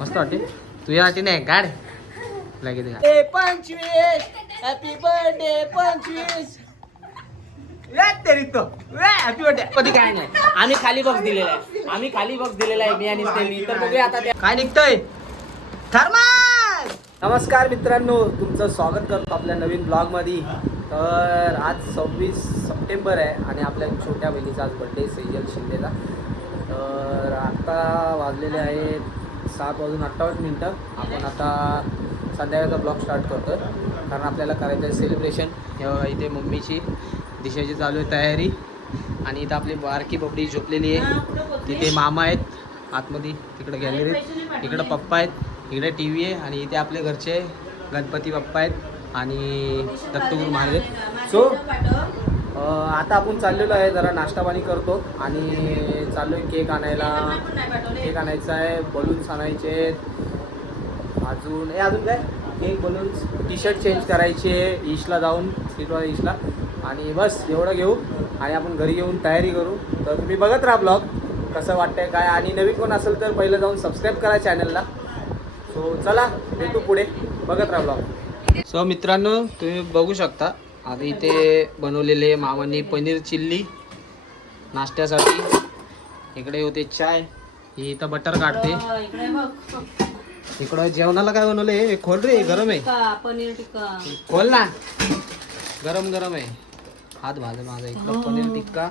मस्त वाटते तुझ्या वाटी नाही गाड लगेच 25 हॅपी बर्थडे 25 हॅपी बर्थडे कधी काय नाही आम्ही खाली बॉक्स दिलेला आहे मी आणि स्टेमी तर बघूया आता काय निघतंय थर्मस. नमस्कार मित्रांनो तुमचं स्वागत करतो आपल्या नवीन ब्लॉगमध्ये. तर आज 26 सप्टेंबर आहे आणि आपल्या छोट्या बहिणीचा आज बड्डे सेजल शिंदेचा. तर आत्ता वाजलेले आहेत 7:58. आपण आता संध्याकाळचा ब्लॉग स्टार्ट करतो कारण आपल्याला करायचं आहे सेलिब्रेशन. इथे मम्मीची दिशाची चालू आहे तयारी आणि इथं आपली बारकी बबडी झोपलेली आहे. तिथे मामा आहेत आतमध्ये तिकडे गॅलरीत, इकडं पप्पा आहेत, इकडे टी व्ही आहे आणि इथे आपले घरचे गणपती बाप्पा आहेत आणि दत्तगुरू महाराज. सो आता आपण चाललेलो आहे जरा नाश्ता पाणी करतो आणि चाललो आहे केक आणायचा आहे, बलून्स आणायचे अजून काय cake balloons, T shirt change करायचे ईशला जाऊन सीटवाला ईशला आणि बस एवढं घेऊ आणि आपण घरी येऊन तयारी करू. तर तुम्ही बघत राहा ब्लॉग कसं वाटतंय काय आणि नवीन कोण असेल तर पहिलं जाऊन सबस्क्राईब करा चॅनलला. सो चला भेटू पुढे, बघत राहा ब्लॉग. सो मित्रांनो तुम्ही बघू शकता आता इथे बनवलेले मामांनी पनीर चिल्ली नाश्त्यासाठी. इकडे होते चाय, ही इथं बटर काढते. इकडं जेवणाला काय बनवलं हे खोल रे, गरम आहे पनीर टिक्का खोल ना, गरम गरम आहे. हात भाज माझा. इकडं पनीर टिक्का,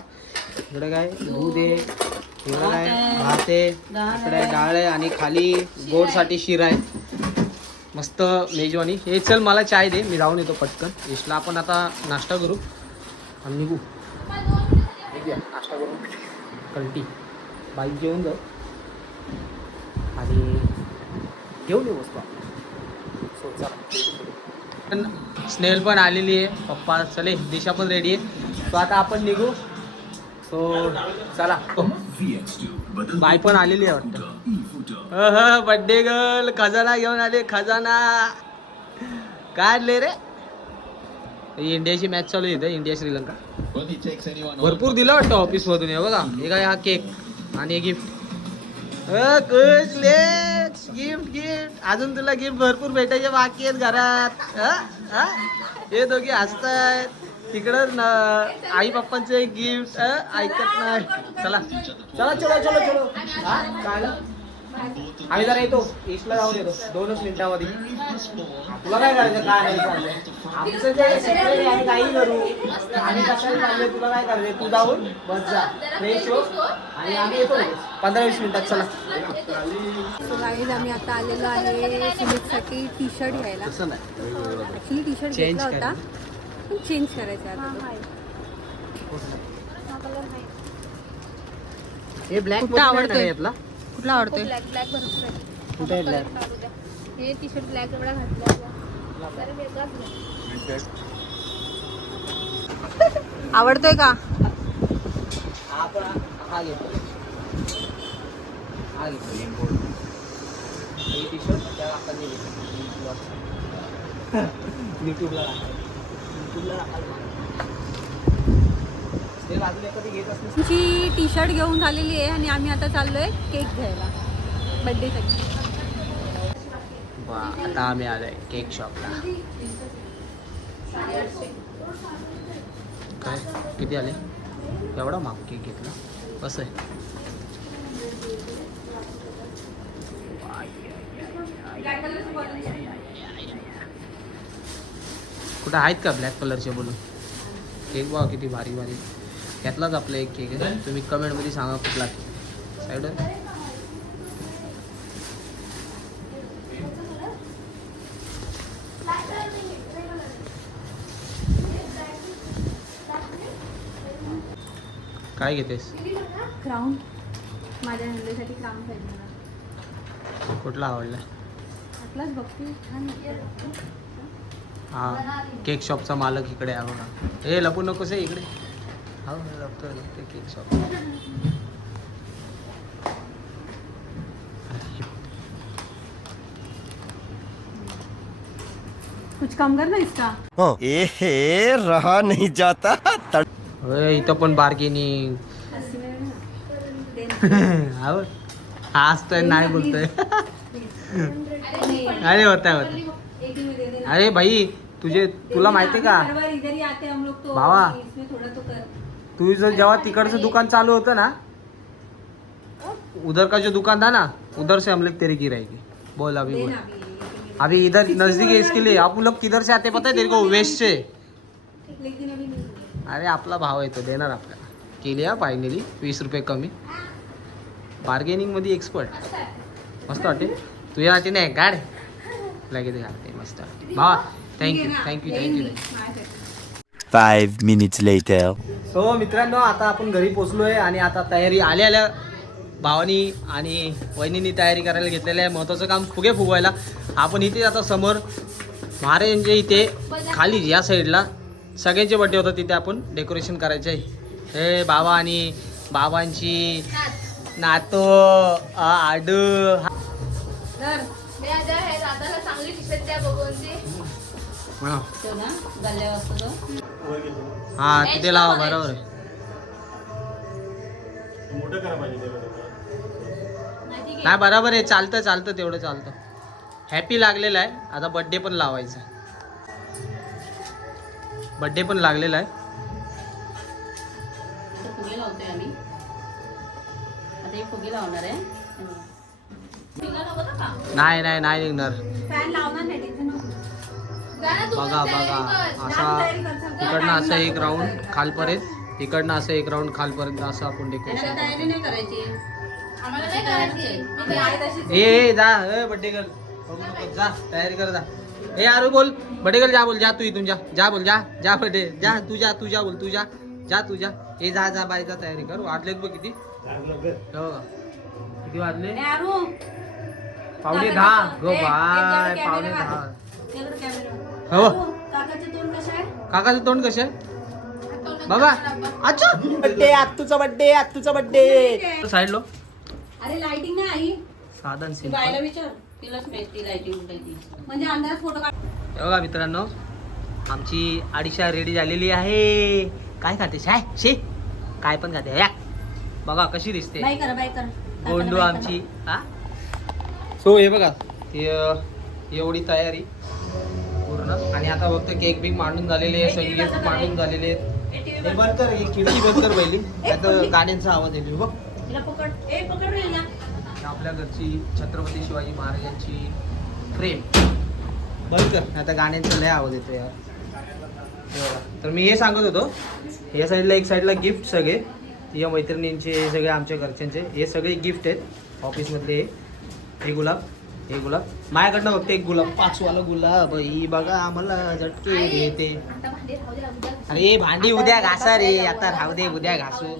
इकडे काय दूध आहे, इकडे काय भात आहे, इकडे डाळ आहे आणि खाली गोडसाठी शिरा आहे. मस्त मेजवानी. हे चल मला चाय दे, मी जाऊन येतो पटकन. इसला आपण आता नाश्ता करू आणि निघू. नाश्ता करून कल्टी बाईक घेऊन जाऊ आणि घेऊन येऊ वस्तू. सो चला स्नेल पण आलेली आहे, पप्पा चले, दिशा पण रेडी आहे. सो आता आपण निघू. सो चला. बाई पण आलेली आहे वाटतं. बड्डे गर्ल खजाना घेऊन आले. खजाना काढले रे. इंडियाची मॅच चालू आहे, इंडिया श्रीलंका. भरपूर दिलं वाटतं ऑफिस मधून. हे बघा हे काय, हा केक आणि हे गिफ्ट. गिफ्ट अजून तुला गिफ्ट भरपूर भेटायचे बाकी आहेत घरात. हे दोघे हसतायत. तिकडं आई पप्पांचं एक गिफ्ट ऐकत नाही. चला चला चलो चलो चलो. काय आम्ही जरा येतो ईस्टला जाऊन येतो 2 मिनिटांमध्ये. तुला काय करायचं काय नाही चाललंय आमचं जे सेक्रेटरी आम्ही काही करू. आम्ही कशाला चाललोय तुला काय करायचंय, तू जाऊन बस जा फ्रेश हो आणि आम्ही येतो 15-20 मिनिटात. चला. गाईज आम्ही आता आलेलो आहे सुमितसाठी टी शर्ट घ्यायला. ॲक्च्युली टी शर्ट घेतला होता पण चेंज करायचा आता. हे ब्लॅक कुठं आवडतोय? आपला कुठला आवडतोय? ब्लॅक भरपूर आहे. कुठे आहे ब्लॅक? हे टी शर्ट ब्लॅक एवढा घातला आवडतोय का? हा घेतो. हा घेतो हे टी शर्ट त्या आपण युट्यूबला तुमची टी शर्ट घेऊन झालेली आहे आणि आम्ही आता चाललोय केक घ्यायला बर्थडेसाठी. आता आम्ही आलोय केक शॉपला. काय किती आले? एवढा महाग केक घेतला कसं आहे? कुठं आहेत का ब्लॅक कलरचे बोलून? केक बघा किती भारी भारी. यातलाच आपला एक केक आहे. तुम्ही कमेंटमध्ये सांगा कुठला साईड. काय घेतेस? क्राऊन. माझ्या नंदेसाठी क्राऊन पाहिजे मला. कुठला आवडला? आतलाच बघते छान. हा केक शॉपचा मालक इकडे आहे बघा. हे लपू नकोस आहे इकडे. हा लपतोय केक शॉप. कुछ काम कर ना इसका. ए रहा नहीं जाता. इथं पण बार्गेनिंग. आज तर नाही बोलतोय. अरे होता होता. एक ही में दे देना. अरे भाई तुला माहितीये का हर बार इधर ही आते हम लोग तो भावा. इसमें थोड़ा तो कर. तुझं जेव्हा तिकडचं दुकान चालू होतं ना उधर का जो दुकान था ना उधर से हम लोग तेरी गिराएगी. बोल अभी बोल. देना अभी. अभी इधर नजदीक है इसके लिए आप लोग किधर से आते पता है तेरे को वेस्ट से. लेकिन अभी नहीं. अरे आपला भाव आहे तो देणार आपल्याला. केली हा फायनली 20 रुपये कमी. बार्गेनिंग मध्ये एक्सपर्ट. मस्त वाटते तुझ्यासाठी नाही गाड लगेच घालते मस्त वाटते भावा. थँक्यू. 5 minutes later. सो मित्रांनो आता आपण घरी पोचलोय आणि आता तयारी आल्या भावानी आणि वहिनीनी तयारी करायला घेतलेलं आहे. महत्त्वाचं काम फुगे फुगवायला. आपण इथे आता समोर महाराजांच्या इथे खाली या साईडला सगळ्यांचे बड्डे होतात तिथे आपण डेकोरेशन करायचं आहे. हे बाबा आणि बाबांची नातो आडू तर हे दादाला चांगली टी-शर्ट द्या बघून ते. तो ना गल्ल्या वाजतो तो. हा तिथे लावा बरोबर आहे. नाही बरोबर आहे चालतं तेवढं चालतं. हॅपी लागलेलं आहे. आता बड्डे पण लावायचा. बड्डे पण लागलेला आहे. फुगे लावतोय आम्ही. आता हे फुगे लावणार आहे. नाही निघणार. फॅन लावणार नाही तिथे ना. बघा असा इकडनं असं एक राऊंड खालपर्यंत इकडनं असं एक राऊंड खालपर्यंत असं आपण डेकोरेशन तयारी नाही करायची. आम्हाला नाही करायची. मी आहे तशीच. ए जा बड्डे गर्ल बघू नको जा तयारी कर जा. ए आरू बोल बड्डे गर्ल जा बोल जा तू इथून जा बोल जा बड्डे जा तू जा बोल तू जा तू जा. ए जा बाय जा तयारी कर. वाजलेत बघ किती वाजले ए, आरू. 9:45 गो बाय 9:45. इकडे कॅमेरा. हो आरू, काकाचे तोंड कसे आहे? काकाचं तोंड कसे बाबा. अच्छा आत्तूचा बड्डे साईड लो. अरे लाइटिंग नाही आई. साधन ती बायला सिंपल. विचार. तिलाच माहिती लाइटिंग कुठे म्हणजे अंधारात फोटो काढ. हे बघा मित्रांनो आमची आडिशा रेडी झालेली आहे. काय खाते शाय शे काय पण खाते या बघा कशी दिसते बाय कर. गोंडू आमची. हा सो हे बघा एवढी तयारी पूर्ण. आणि आता फक्त केक बिक मांडून झालेले आहे. सगळे गिफ्ट मांडून झालेले आहेत. हे बंद कर ही खिडकी बंद कर पहिली. आता गाण्यांचा आवाज येतो बघ. तिला पकड. ए पकड रे ना. आपल्या घरची छत्रपती शिवाजी महाराजांची फ्रेम बंद कर. आता गाण्यांचा लय आवाज येतो यार. हे बघा. तर मी हे सांगत होतो या साईडला एक साईडला गिफ्ट सगळे या मैत्रिणींचे सगळे आमच्या घरच्यांचे हे सगळे गिफ्ट आहेत ऑफिसमधले. हे गुलाब माझ्याकडनं फक्त एक गुलाब 5 वाला गुलाब. ही बघा आम्हाला झटके देते. आता भांडी राहू दे उद्या घासा. अरे भांडी उद्या घासा रे. आता राहू दे उद्या घासू.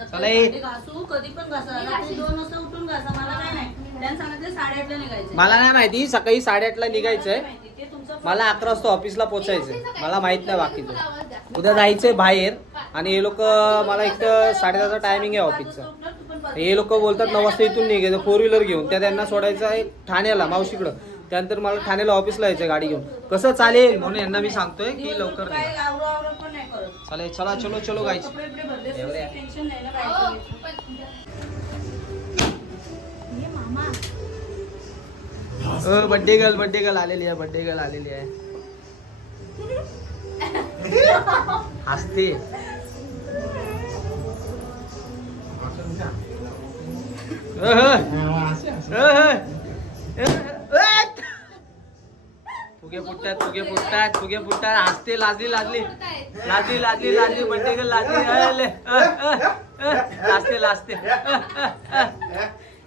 चला ये. घासू कधी पण घासा. रात्री 2 वाजता उठून घासा. मला काय नाही. त्यांनी सांगितलं 8:30 ला निघायचं. मला नाही माहिती सकाळी 8:30 निघायचंय. ते तुमचं मला 11 वाजता ऑफिसला पोहोचायचंय. मला माहित नाही बाकीचं. आवाज द्या. उद्या जायचंय बाहेर आणि हे लोक मला एक 10:30 टायमिंग आहे ऑफिसचा. हे लोक बोलतात 9 वाजता इथून निघायचं 4 व्हीलर घेऊन. त्यांना सोडायचं आहे ठाण्याला मावशीकडं. त्यानंतर मला ठाण्याला ऑफिसला यायचं गाडी घेऊन. कसं चालेल म्हणून यांना मी सांगतोय की लवकर काय निघा. आवरा पण नाही करत. चालेल चलो गायची. कपडे बिपडे भरले एवढे. टेन्शन नाही ना हो, बाहेरचं. पण ये मामा. बड्डे गर्ल आलेली आहे. हसते. फुगे फुटतात हसते. लाजली बड्डे गर्ल लाजते.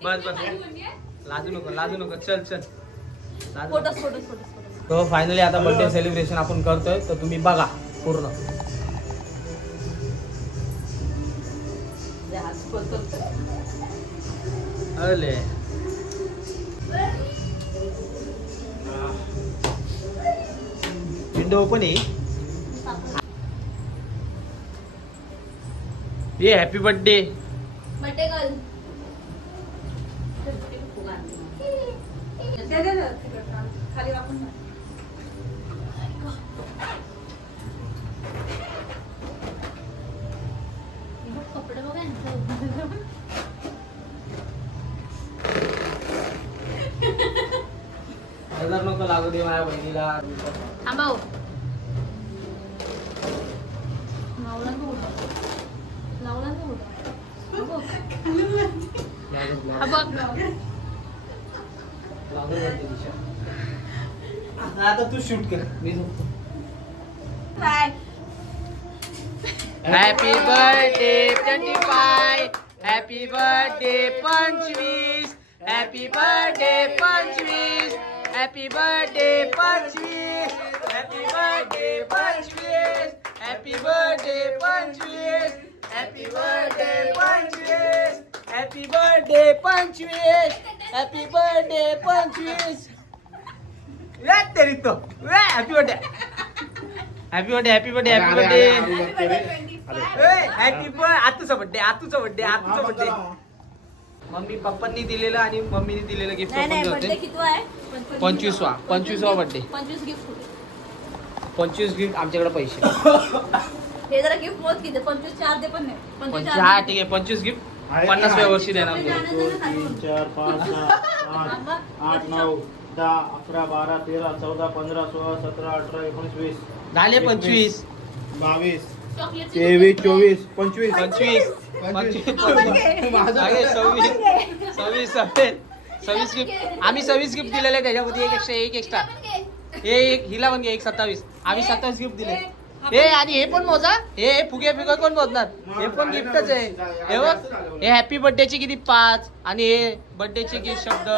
बस लाजू नको चल तो फायनली आता बर्थडे सेलिब्रेशन आपण करतोय तर तुम्ही बघा पूर्ण. अले विंडो ओपन आहे. ये हॅपी बर्थडे. Birthday girl. खाली वाकून जा. कपडे बघा यांचं. नजर नको लागू दे माझ्या बहिणीला. थांबाव लावला तू लावला तू हा बघ आता तू शूट कर मी झोपतो. काय happy birthday 25. Happy birthday 25. Happy birthday 25. Happy birthday 25. Happy birthday 25. Happy birthday 25. Happy birthday 25. Happy birthday 25. Happy birthday 25. वे तेरी तो वे happy birthday happy birthday happy birthday happy birthday happy birthday. आतूचा बर्थडे मम्मी पप्पांनी दिलेलं आणि मम्मीने दिलेलं गिफ्ट नाही ओपन बर्थडे करते. किती आहे 25वा बर्थडे 25 गिफ्ट होते 25 गिफ्ट आमच्याकडे पैसे. हे जरा गिफ्ट मोज किती 25 चार दे पण नाही 25 हा ठीक आहे 25 गिफ्ट 50व्या वर्षी देणार तुला. 2 3 4 5 6 7 8 9 10 11 12 13 14 15 16 17 18 19 20 झाले 25 22 चॉकलेट 23 24 25 26 26 गिफ्ट आम्ही 26 गिफ्ट दिलेले आहे. त्याच्यामध्ये एक एक्स्ट्रा हे एक हिला पण घे एक 27. आम्ही 27 गिफ्ट दिले. हे आणि हे पण मोजा. हे फुगे कोण मोजणार. हे पण गिफ्टच आहे. हे बघ हे हॅपी बर्थडेचे किती 5 आणि हे बर्थडेचे गिफ्ट शब्द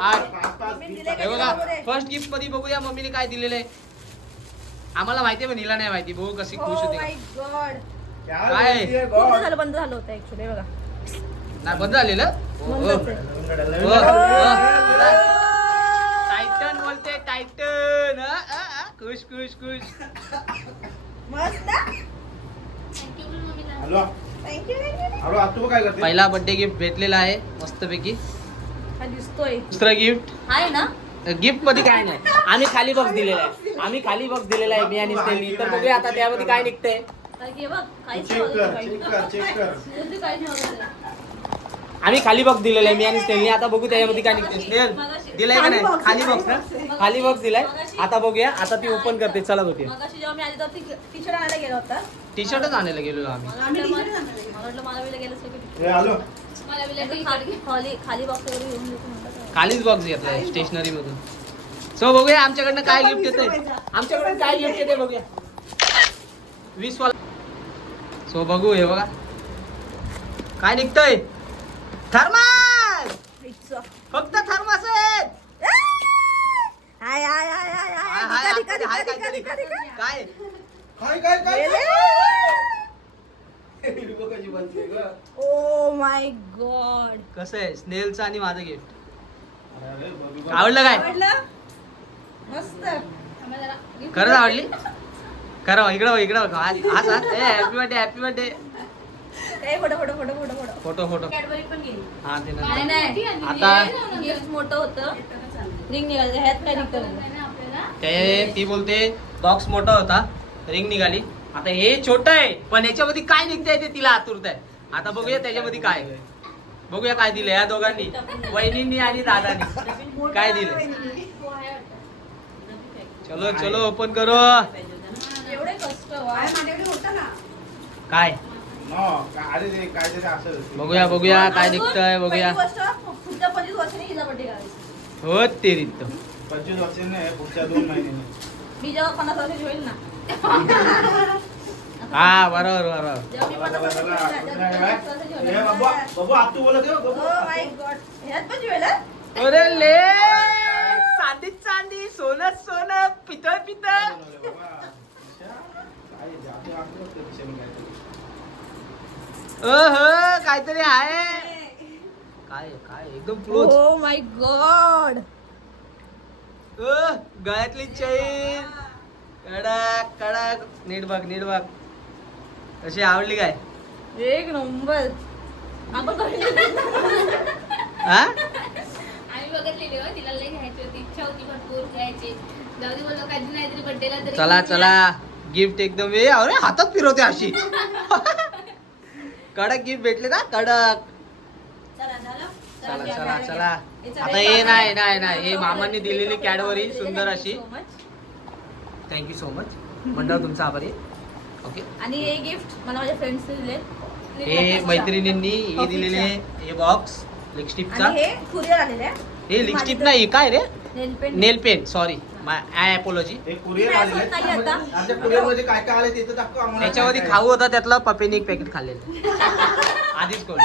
8. हे बघा फर्स्ट गिफ्ट मध्ये बघूया मम्मीने काय दिलेलं आहे. आम्हाला माहिती आहे पण हिला नाही माहिती. बघू कशी खुश होते. काय बंद झालं होतं ऍक्च्युली बघा नाही बंद झालेलं. टायटन बोलते टायटन. खुश खुश खुश. हॅलो हॅलो तू काय करते? पहिला बर्थडे गिफ्ट भेटलेला आहे मस्तपैकी. हा दिसतोय दुसरा गिफ्ट आहे ना गिफ्ट मध्ये काय नाही. आम्ही खाली बॉक्स दिलेला आहे. मी आणि स्टेनी. तर बघूया आता त्यामध्ये काय निघतंय. काय की बघ काहीच चेक कर काही नाही आम्ही खाली बॉक्स दिलेला आहे मी आणि स्टेनी. आता बघू त्याच्यामध्ये काय निघते. स्नेहल दिलाय का नाही खाली बॉक्स ना. खाली बॉक्स दिलाय. आता बघूया. आता ती ओपन करते. चला बघूया. मगाशी जेव्हा मी आली तर टी शर्ट आणायला गेला होता टी शर्टच आणायला गेलेलो आम्ही. मला वाटलं मला वेळेला गेलं सगळं हे हॅलो मला वेळेला खाली बॉक्स वगैरे घेऊन येतो म्हणलं खालीच बॉक्स घेतलाय स्टेशनरी मधून. सो बघूया आमच्याकडनं काय गिफ्ट येते. आमच्याकडून काय गिफ्ट येते बघूया. 20 वाला. सो बघू हे बघा काय निघतंय. थर्मास. फक्त थर्मास आहे. हाय हाय हाय हाय हाय, हाय हाय, दिका, दिका, हाय, दिका, काय दिका, तरी. दिका. काय ओ माय गॉड कसं आहे स्नेलचं आणि माझं गिफ्ट. अरे बघू आवडलं काय आवडलं मस्त खरंच आवडली. खरं इकडं बघ. आज हॅपी बर्थडे ए photo photo photo photo photo photo Cadbury पण गेली हा ते नाही नंतर. नाही आता गिफ्ट मोठं होतं रिंग निघालं ह्यात काय निघतं आपल्याला ते ती बोलते बॉक्स मोठा होता रिंग निघाली. आता हे छोटं आहे पण याच्यामध्ये काय निघतंय ते तिला आतुरत आहे. आता बघूया त्याच्यामध्ये काय. बघूया काय दिलं या दोघांनी वहिनींनी आणि दादानी काय दिलं. चलो चलो ओपन करो. एवढे कष्ट काय अरे रे काहीतरी असेल. बघूया काय निघतंय बघूया. पुढच्या 25 वर्षांनी हिला बर्थडे करायची हो ते रित 25 वर्षांनी पुढच्या 2 महिन्यांनी. मी जेव्हा 50 वर्षाची होईल ना हा बरोबर जेव्हा मी 50 वर्षाची होईल ना, तेव्हा मी 50 वर्षाची होईल. हे बाबू आतू बोलत आहे बघू. ओ माय गॉड ह्यात पण ज्वेलर अरे ले चांदी सोनं पितळ काहीतरी आहे. काय काय एकदम क्लोज. ओ माय गॉड गळ्यातली चैन कडक कडक. नीट बघ कशी आवडली काय. एक नंबर आपण हा आम्ही बघितलेली हो तिला लई घ्यायची होती इच्छा होती भरपूर घ्यायची जाऊ दे बोललो कधी नाही तरी बर्थडेला तरी चला गिफ्ट एकदम अरे हातात फिरवते अशी. कडक गिफ्ट भेटले ना कडक. चला झालं चला आता हे नाही हे मामांनी दिलेली कॅडबरी सुंदर अशी. Thank you so much. मंडळ तुमचा आभारी. ओके. आणि हे गिफ्ट मला माझ्या फ्रेंड्सने दिले. हे मैत्रिणींनी हे दिलेले हे बॉक्स लिपस्टिकचा. आणि हे कुरिअर आलेले आहे. हे लिपस्टिक नाही काय रे nail paint. Nail paint sorry I apology. एक कुरिअर आलेलं आहे. नाही आता. आमच्या कुरिअर मध्ये काय काय आले तिथं दाखव आम्हाला. त्याच्यामध्ये खाऊ होता त्यातला पप्पेने एक पॅकेट खाल्लेलं आधीच कोण.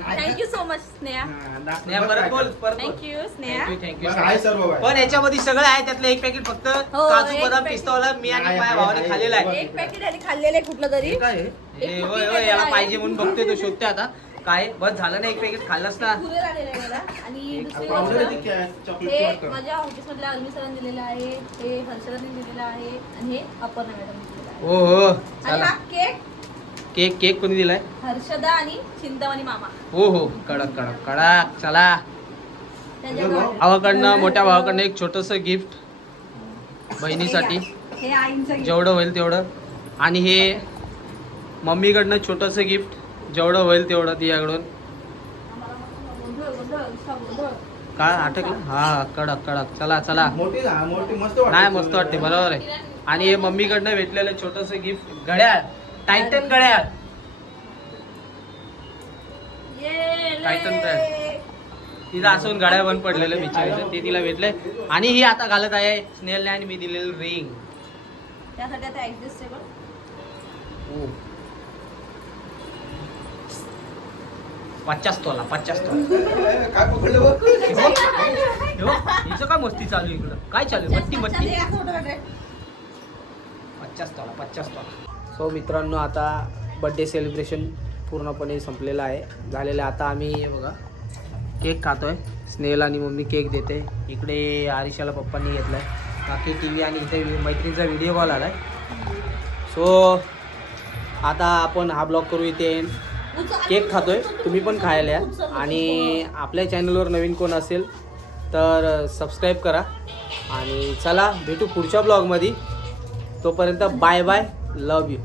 Thank you so much Sneha. हा, दाखव. स्नेहा परत बोल परत बोल. थँक्यू स्नेहा. थँक्यू बरं, आहे सर्व बाय. पण याच्यामध्ये सगळं आहे त्यातलं एक पॅकेट फक्त हो, काजू एक बदाम packet. पिस्तावाला मी आणि आहे, माझ्या आहे, भावाने आहे. खाल्लेला आहे. एक पॅकेट आणि खाल्लेलं आहे कुठलं तरी. हे काय आहे? हे होय होय याला पाहिजे म्हणून बघतोय तो शोधते आता काय बस झालं ना एक पॅकेट खाल्लंस ना. कुरिअर आलेलं आहे मला. आणि दुसरी पावडर आहे ती गोष्ट, काय? चॉकलेटची हे वाटतं. माझ्या ऑफिस मधल्या अलमी सरांनी दिलेलं आहे. हे हर्षदाने दिलेलं आहे. आणि हे अपर्णा मॅडम दिलेलं आहे. हो हो आणि चला हा केक केक केक कोणी दिलाय. हर्षदा आणि चिंतामणी मामा हो हो कडक कडक कडक चला. त्यांच्याकडून. भावाकडनं मोठ्या भावाकडनं एक छोटस गिफ्ट बहिणीसाठी हे आईंचं gift. जेवढं होईल तेवढं. आणि हे मम्मीकडनं छोटंसं गिफ्ट जेवढं होईल तेवढं तिच्याकडून. गोंधळ, गोंधळ, नुसता गोंधळ. काय अटकलं हा कडक कडक चला चला. मोठी हा, मोठी मस्त वाटते. नाही मस्त वाटते बरोबर आहे. आणि हे मम्मीकडनं भेटलेलं छोटंसं गिफ्ट घड्याळ टायटन घड्याळ. ये, टायटन ले. ब्रँड. तिला असून घड्याळ बंद पडलेलं बिचारीचं ते तिला भेटलंय. आणि ही आता घालत आहे स्नेहलने आणि मी दिलेलं रिंग. त्यासाठी आता ऍडजस्टेबल. 50 तोला 50 तोला. काय पकडलं बघ. हिचं काय मस्ती चालू इकडं काय चालू मट्टी मट्टी. 50 तोला 50 तोला. सो मित्रांनो आता बड्डे सेलिब्रेशन पूर्णपणे संपलेलं आहे झालेलं आहे. आता आम्ही हे बघा केक खातोय. स्नेहल आणि मम्मी केक देते. इकडे आरिशाला पप्पांनी घेतलाय. बाकी टी व्ही आणि इथे मैत्रिणीचा व्हिडिओ कॉल आलाय. सो आता आपण हा ब्लॉग करू इथे. केक खातोय तुम्ही पण खायला या. आणि आपल्या चॅनलवर नवीन कोण असेल तर सबस्क्राईब करा. आणि चला भेटू पुढच्या ब्लॉगमध्ये. तोपर्यंत बाय बाय लव यू.